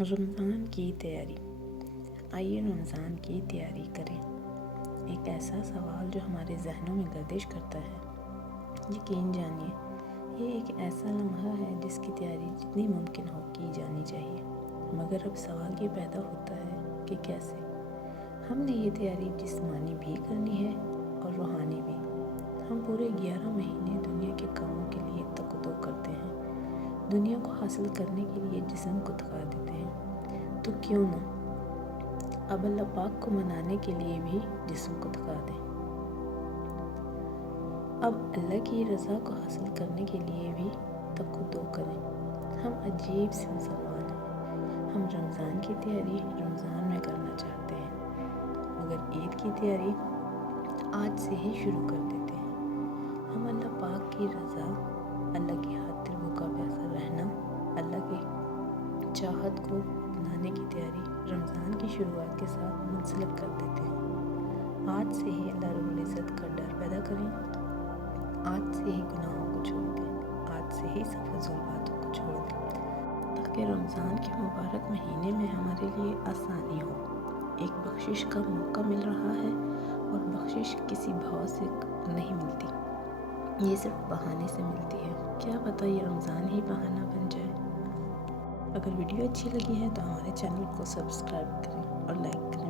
رمضان کی تیاری۔ آئیے رمضان کی تیاری کریں۔ ایک ایسا سوال جو ہمارے ذہنوں میں گردش کرتا ہے۔ یقین جانیے یہ ایک ایسا لمحہ ہے جس کی تیاری جتنی ممکن ہو کی جانی چاہیے، مگر اب سوال یہ پیدا ہوتا ہے کہ کیسے؟ ہم نے یہ تیاری جسمانی بھی کرنی ہے اور روحانی بھی۔ ہم پورے 11 مہینے دنیا کے کاموں کے لیے تگ و دو کرتے ہیں، دنیا کو حاصل کرنے کے لیے جسم کو تھکا دیتے ہیں، تو کیوں نہ اب اللہ پاک کو منانے کے لیے بھی جسم کو تھکا دیں۔ اب اللہ کی رضا کو حاصل کرنے کے لیے بھی تگ و دو کریں۔ ہم عجیب سے مسلمان ہیں، ہم رمضان کی تیاری رمضان میں کرنا چاہتے ہیں، مگر عید کی تیاری آج سے ہی شروع کر دیتے ہیں۔ ہم اللہ پاک کی رضا، اللہ کی خاطر بھوکا پیاسا رہنا، اللہ کی چاہت کو اپنانے کی تیاری رمضان کی شروعات کے ساتھ منسلک کر دیتے ہیں۔ آج سے ہی اللہ رب العزت کا ڈر پیدا کریں، آج سے ہی گناہوں کو چھوڑ دیں، آج سے ہی سفر ظلماتوں کو چھوڑ دیں، تاکہ رمضان کے مبارک مہینے میں ہمارے لیے آسانی ہو۔ ایک بخشش کا موقع مل رہا ہے، اور بخشش کسی بھاؤ سے نہیں ملتی، یہ صرف بہانے سے ملتی ہے۔ کیا پتہ یہ رمضان ہی بہانہ بن جائے۔ اگر ویڈیو اچھی لگی ہے تو ہمارے چینل کو سبسکرائب کریں اور لائک کریں۔